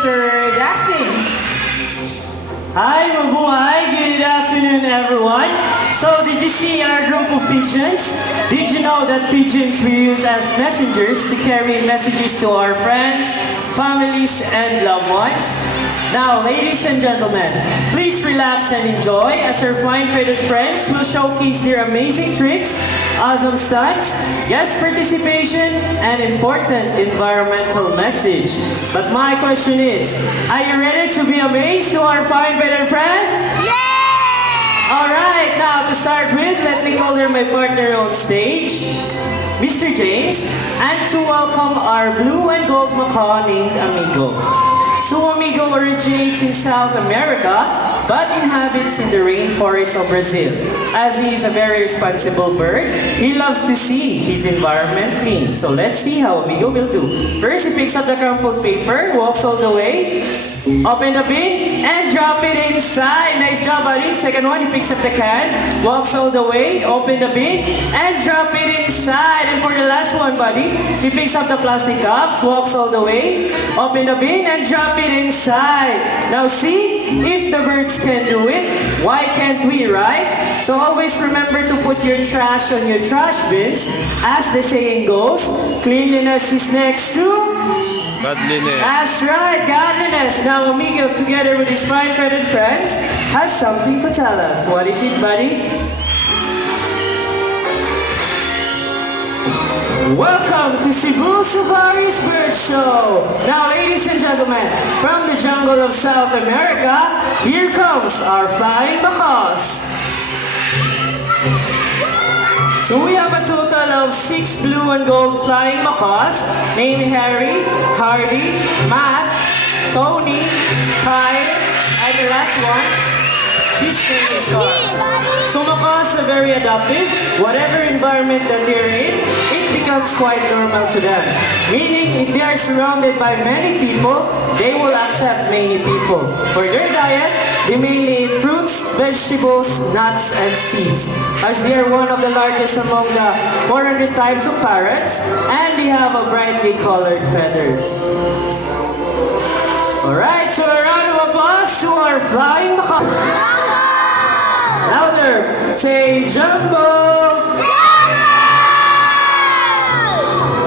Mr. Dustin. Hi, mabuhay! Good afternoon, everyone. So, did you see our group of pigeons? Did you know that pigeons we use as messengers to carry messages to our friends, families, and loved ones? Now, ladies and gentlemen, please relax and enjoy as our flying-feathered friends will showcase their amazing tricks, awesome stunts, guest participation, and important environmental message. But my question is, are you ready to be amazed to our flying-feathered friends? Yeah! Alright, now to start with, let me call her my partner on stage, Mr. James, and to welcome our blue and gold macaw named Amigo. So Amigo originates in South America, but inhabits in the rainforest of Brazil. As he is a very responsible bird, he loves to see his environment clean. So let's see how Amigo will do. First, he picks up the crumpled paper, walks all the way, open the bin, and drop it inside. Nice job, buddy. Second one, he picks up the can, walks all the way, open the bin, and drop it inside. And for the last one, buddy, he picks up the plastic cups, walks all the way, open the bin, and drop it inside. Now see, if the birds can do it, why can't we, right? So always remember to put your trash on your trash bins. As the saying goes, cleanliness is next to Godliness. that's right, godliness. Now Amigo, together with his fine-feathered friends, has something to tell us. What is it, buddy? Welcome to Cebu Safari's Bird Show. Now, ladies and gentlemen, from the jungle of South America, here comes our flying macaws. So we have a total of 6 blue and gold flying macaws named Harry, Hardy, Matt, Tony, Kyle, and the last one, his name is Carl. So macaws are very adaptive. Whatever environment that they're in, it becomes quite normal to them. Meaning, if they are surrounded by many people, they will accept many people. For their diet, they mainly eat fruits, vegetables, nuts, and seeds. As they are one of the largest among the 400 types of parrots, and they have a brightly colored feathers. Alright, so a round of applause to our flying macaw. Louder, say Jumbo!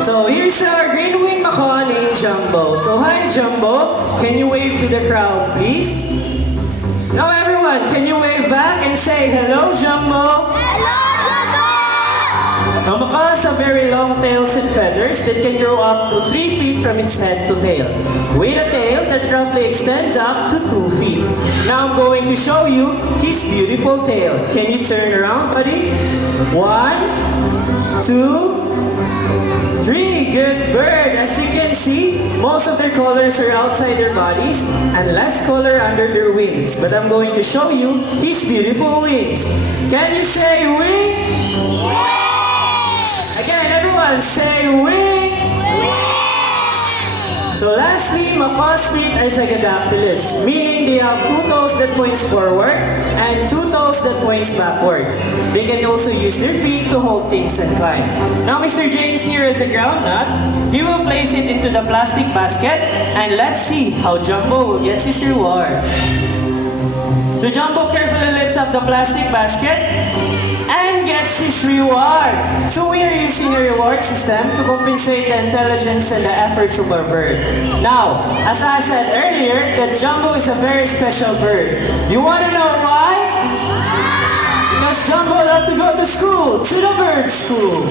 So here's our green-winged macaw named Jumbo. So hi Jumbo, can you wave to the crowd please? Now everyone, can you wave back and say hello Jumbo? Now macaws have very long tails and feathers that can grow up to 3 feet from its head to tail, with a tail that roughly extends up to 2 feet. Now I'm going to show you his beautiful tail. Can you turn around, buddy? 1, 2, 3. Good bird. As you can see, most of their colors are outside their bodies and less color under their wings. But I'm going to show you his beautiful wings. Can you say wing? Again, everyone, say wing! So lastly, macaws' feet are zagadactylous, meaning they have 2 toes that points forward and 2 toes that points backwards. They can also use their feet to hold things and climb. Now Mr. James here is a ground nut. He will place it into the plastic basket and let's see how Jumbo will get his reward. So Jumbo carefully lifts up the plastic basket and gets his reward. So we are using a reward system to compensate the intelligence and the efforts of our bird. Now, as I said earlier, that Jumbo is a very special bird. You want to know why? Because Jumbo loves to go to school, to the bird school.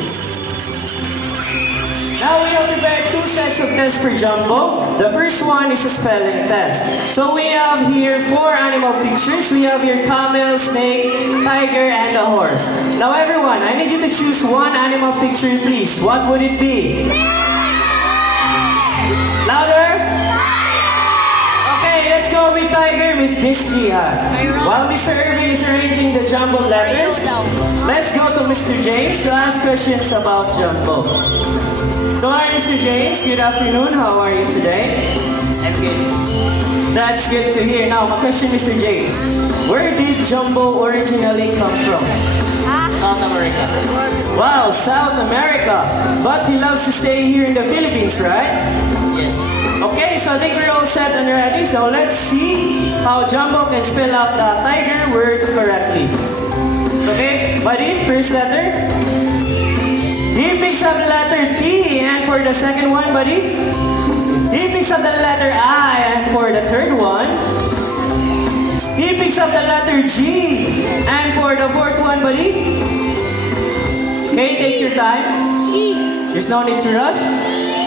Now we have prepared 2 sets of tests for Jumbo. The first one is a spelling test. So we have here 4 animal pictures. We have here camel, snake, tiger, and a horse. Now everyone, I need you to choose one animal picture please. What would it be? Louder? Okay, let's go with tiger with this jihad. While Mr. Irvin is arranging the Jumbo letters, let's go to Mr. James to ask questions about Jumbo. So hi Mr. James, good afternoon. How are you today? I'm good. That's good to hear. Now, my question Mr. James, where did Jumbo originally come from? South America. Wow, South America. But he loves to stay here in the Philippines, right? Yes. Okay, so I think we're all set and ready. So let's see how Jumbo can spell out the tiger word correctly. Okay, buddy, first letter. He picks up the letter T, and for the second one, buddy, he picks up the letter I, and for the third one, he picks up the letter G, and for the fourth one, buddy, okay, take your time. There's no need to rush.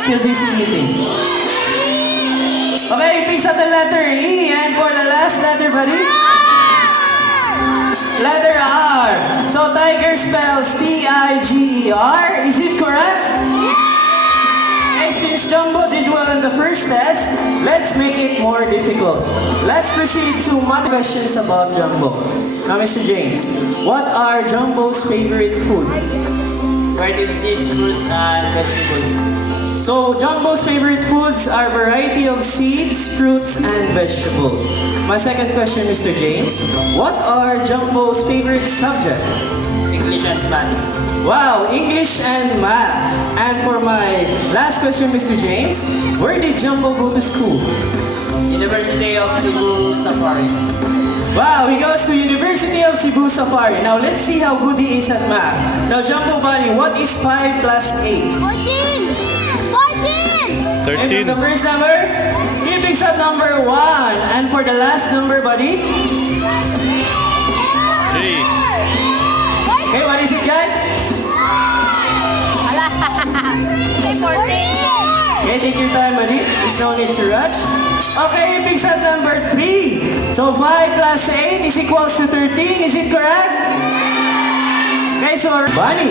Still busy eating. Okay, he picks up the letter E, and for the last letter, buddy, letter R. So tiger spells T-I-G-E-R. Is it correct? Okay, since Jumbo did well in the first test, let's make it more difficult. Let's proceed to math questions about Jumbo. Now, Mr. James, what are Jumbo's favorite food? Variety of seeds, fruits, and vegetables. So, Jumbo's favorite foods are variety of seeds, fruits, and vegetables. My second question, Mr. James, what are Jumbo's favorite subject? English and math. Wow, English and math. And for my last question, Mr. James, where did Jumbo go to school? University of Cebu Safari. Wow, he goes to University of Cebu Safari. Now, let's see how good he is at math. Now, Jumbo Bunny, what is 5 plus 8? 13. And for the first number, he picks up number 1. And for the last number, buddy? 3. Okay, what is it, guys? Okay, take your time, buddy. There's no need to rush. Okay, he picks up number 3. So 5 plus 8 is equals to 13. Is it correct? Okay, so Bunny.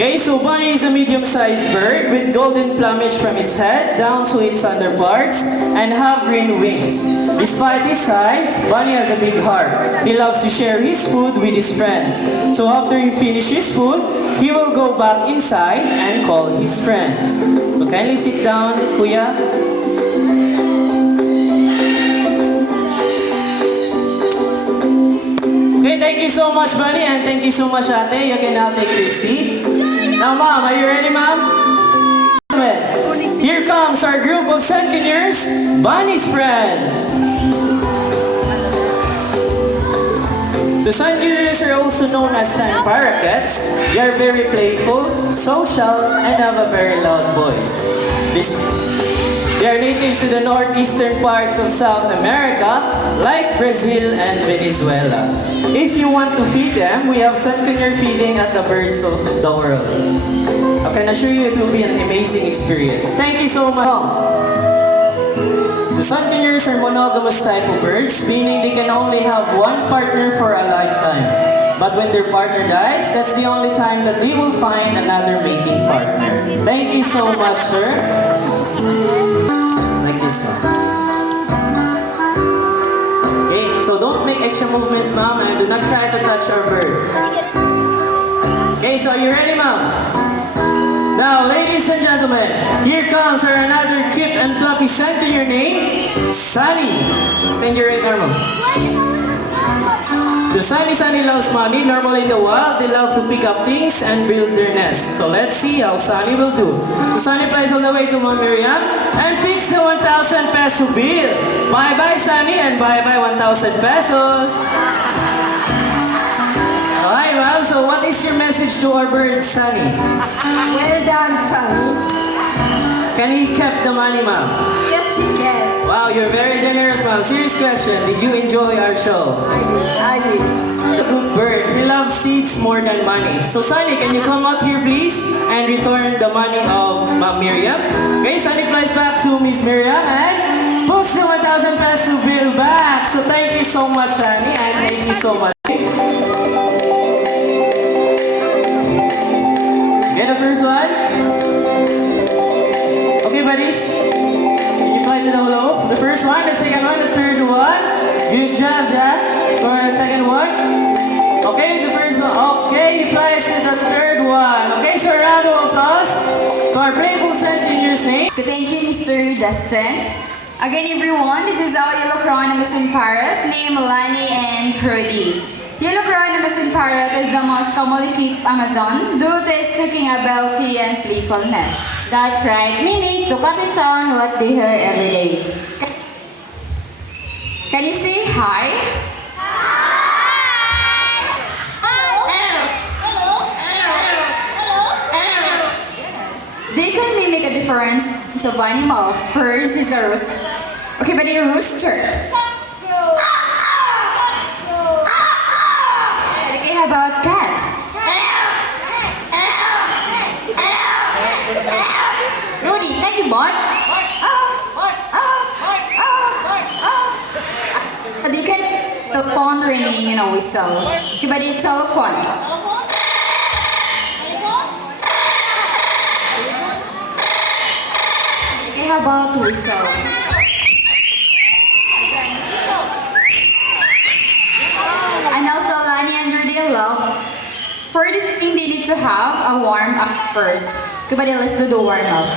Okay, so Bunny is a medium-sized bird with golden plumage from its head down to its underparts and have green wings. Despite his size, Bunny has a big heart. He loves to share his food with his friends. So after he finishes food, he will go back inside and call his friends. So kindly sit down, Kuya. Okay, thank you so much, Bunny, and thank you so much, Ate. You can now take your seat. Now, Mom, are you ready, Mom? Here comes our group of centennials, Bunny's friends. So centennials are also known as sand parakeets. They are very playful, social, and have a very loud voice. They are natives to the northeastern parts of South America, like Brazil and Venezuela. If you want to feed them, we have centennial feeding at the birds of the world. I can assure you it will be an amazing experience. Thank you so much. So centennials are monogamous type of birds, meaning they can only have one partner for a lifetime. But when their partner dies, that's the only time that they will find another mating partner. Thank you so much, sir. Like this one. Okay, so don't make extra movements, Mom, and do not try to touch our bird. Okay, so are you ready, Mom? Now, ladies and gentlemen, here comes our another cute and fluffy centennial name, Sunny. Stand your right arm. So Sunny loves money. Normally in the wild, they love to pick up things and build their nest. So let's see how Sunny will do. So Sunny flies all the way to Mom Miriam and picks the 1,000 peso bill. Bye-bye, Sunny, and bye-bye 1,000 pesos. Alright, Mom. So what is your message to our bird, Sunny? Well done, son. Can he keep the money, Mom? Yes, he can. Wow, you're very generous, Mom. Serious question. Did you enjoy our show? I did. The good bird, he loves seeds more than money. So Sunny, can you come out here please and return the money of Ma'am Miriam? Okay, Sunny flies back to Miss Miriam and puts the 1,000 peso bill back. So thank you so much, Sunny, and thank you so much. Get the first one? Okay, buddies. Can you fly to the hello? The first one, the second one, the third one. Good job, Jack. For the second one. Okay, the first one. Okay, he flies to the third one. Okay, so a round of applause to our playful centennial's name. Thank you, Mr. Dustin. Again, everyone, this is our yellow crown Amazon parrot named Lani and Rudy. Yellow crown Amazon parrot is the most commonly kept Amazon due to its talking ability and playfulness. That's right. We need to copy sound what they hear every day. Can you say hi? They can mimic a difference of animals. First is a rooster. Okay, but a rooster. Okay, how about cat? Rudy, can you bot? They can the phone ringing, whistle. Okay, but a telephone. Okay, how about whistle? And also, Lani and Rudy love. For this thing, they need to have a warm up first. Okay, but let's do the warm up.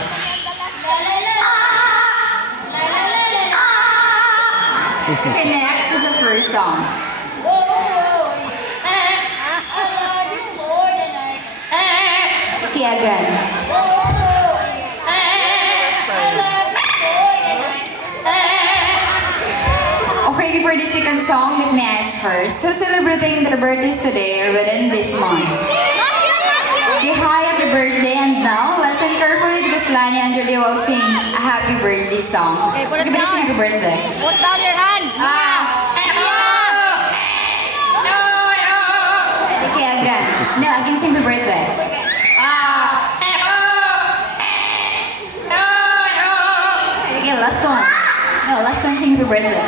Okay, next is the first song. Okay, again. Okay, before the second song, let me ask first. Who's celebrating their birthdays today or within this month? Okay, hi, happy birthday. And now, listen carefully because Lani and Julie will sing a happy birthday song. Okay, but sing happy birthday. Put down your hand. Okay, again. No, again, sing happy birthday. Okay, last one. No, last one, sing happy birthday.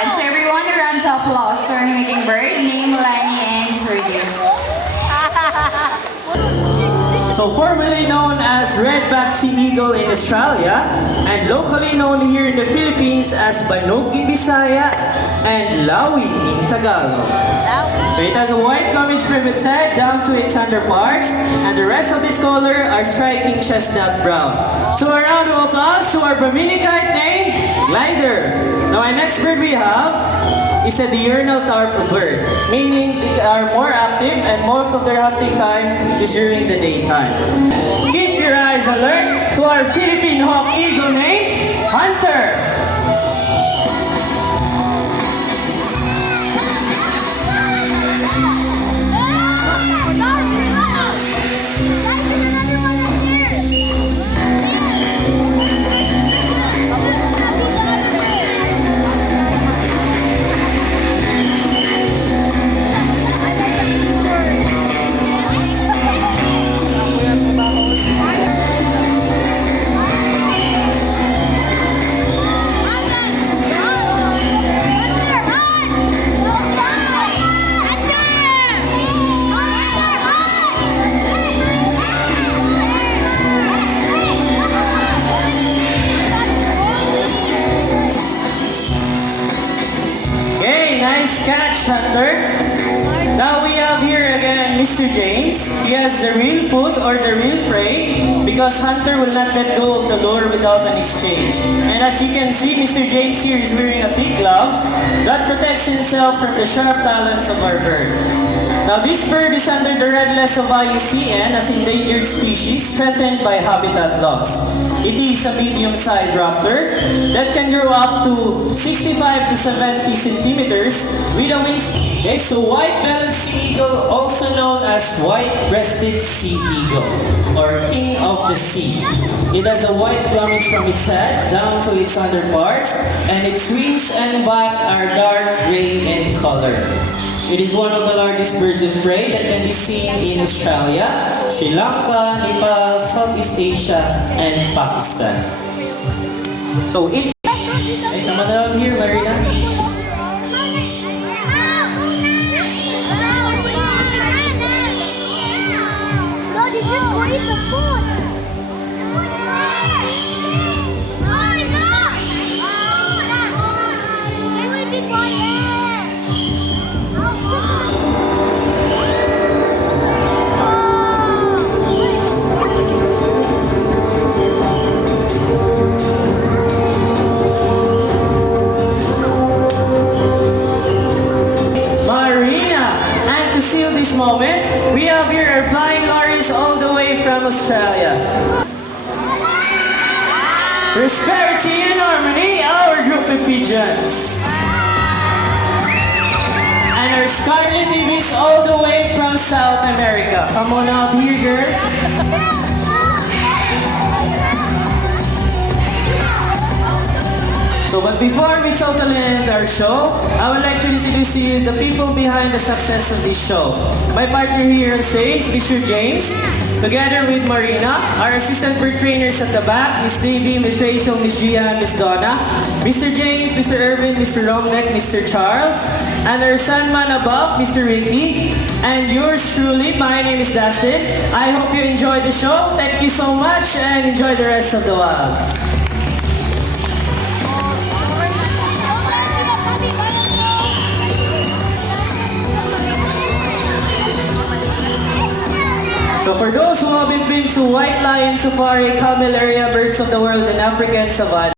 And so everyone, a round of applause to our making bird named Lani and Rudy. So formerly known as red-backed sea eagle in Australia and locally known here in the Philippines as Banok in Bisaya and Lawin in Tagalog. It has a white plumage from its head down to its underparts, and the rest of its color are striking chestnut brown. So a round of applause to our Brahminicite named Glider. Now our next bird we have is a diurnal tarpon bird, meaning they are more active and most of their hunting time is during the daytime. Keep your eyes alert to our Philippine hawk eagle named Hunter. Nice catch, Hunter. Now we have here again Mr. James. He has the real food or the real prey because Hunter will not let go of the lure without an exchange. And as you can see, Mr. James here is wearing a thick glove that protects himself from the sharp talons of our bird. Now this bird is under the red list of IUCN as endangered species threatened by habitat loss. It is a medium-sized raptor that can grow up to 65 to 70 centimeters with a wingspan. Okay, so white-bellied sea eagle, also known as white-breasted sea eagle or king of the sea. It has a white plumage from its head down to its underparts, and its wings and back are dark gray in color. It is one of the largest birds of prey that can be seen in Australia, Sri Lanka, Nepal, Southeast Asia, and Pakistan. So it... Hey, come on down here, Marina. No, you just go eat the food. They will be quiet. Australia. Prosperity and Harmony, our group of pigeons. And our Scarlet Ibis all the way from South America. Come on out here, girls. So, but before we totally end our show, I would like to introduce to you the people behind the success of this show. My partner here on stage, Mr. James, together with Marina, our assistant for trainers at the back, Miss Davey, Miss Rachel, Miss Gia, and Miss Donna, Mr. James, Mr. Irvin, Mr. Romnek, Mr. Charles, and our sunman above, Mr. Ricky, and yours truly, my name is Dustin. I hope you enjoyed the show. Thank you so much and enjoy the rest of the wild. So for those who haven't been to White Lion Safari, Camel Area, Birds of the World, and African Savannah,